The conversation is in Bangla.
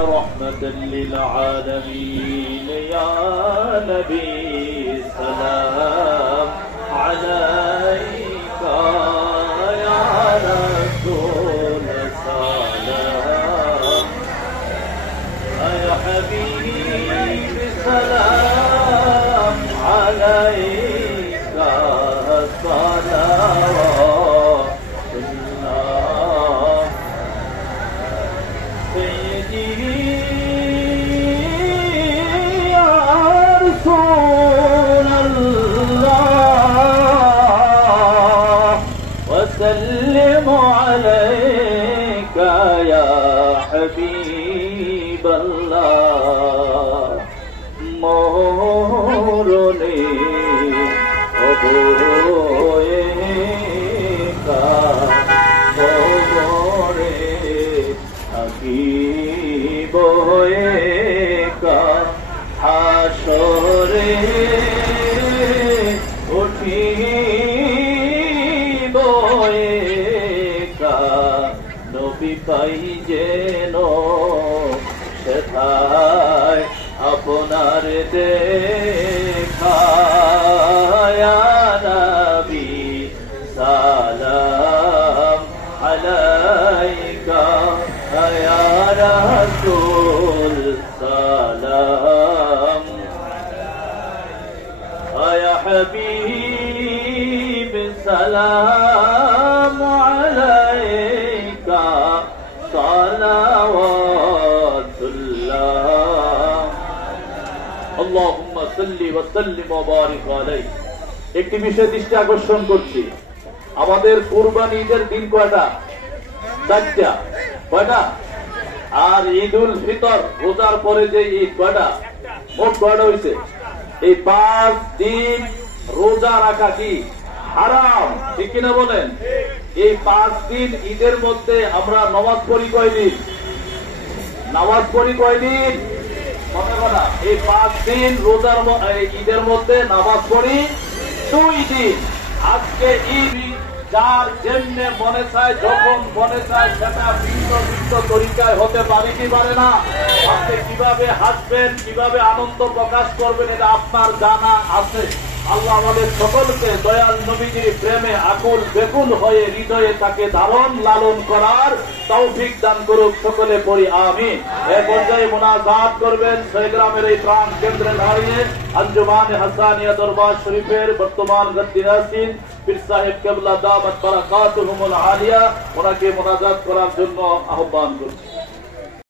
رحمة للعالمين يا نبي سلام عليك يا رسول سلام يا حبيب سلام عليك صلوات الله سيدي يا رسول الله وسلم عليك يا حبيب الله مورني أبويك موري أكيبويك حشري উঠিবইক নবী পাই যেন সেথায় আপনার দেখা ইয়া নবী সালাম আলাইকা ইয়া রাসূল সালাম ইয়া হাবিব সালাম আলাইকা সালাওয়াতুল্লাহ আল্লাহুম্মা সাল্লি ওয়া সাল্লিম ওয়া বারিক আলাইহি। একটি বিষয় দৃষ্টি আকর্ষণ করছি, আমাদের কুরবানি ঈদের দিন কয়টা? চারটা। কয়টা? আর ঈদুল ফিতর রোজার পরে যে ঈদ কয়টা? মোট কয়টা হয়েছে? এই 5 দিন রোজা রাখা কি হারাম, ঠিক কিনা বলেন? এই 5 দিন ঈদের মধ্যে আমরা নামাজ পড়ি কয়দিন? নামাজ পড়ি কয়দিন? এই 5 দিন রোজার ঈদের মধ্যে নামাজ পড়ি 2 দিন। আজকে ঈদ যার যেমনে মনে চায় যখন মনে চায় সেটা ভিন্ন ভিন্ন তরিকায় হতে পারে কি পারে না? আপনি কিভাবে হাসবেন, কিভাবে আনন্দ প্রকাশ করবেন এটা আপনার জানা আছে। আল্লাহ আমাদের সকলকে দয়াল নবীজির প্রেমে আকুল বেকুল হয়ে হৃদয়ে তাকে ধারণ লালন করার তৌফিক দান করুক, সকলে পড়ি আমিন। এই পর্যায়ে মুনাজাত করবেন ছয়গ্রামের এই প্রাণ কেন্দ্রে দাঁড়িয়ে আঞ্জুমানে হাসানিয়া দরবার শরীফের বর্তমান গদ্দিনাসীন পীর সাহেব কেবলা দামাত বারাকাতুহুমুল আলিয়া, ওনাকে মুনাজাত করার জন্য আহ্বান করছি।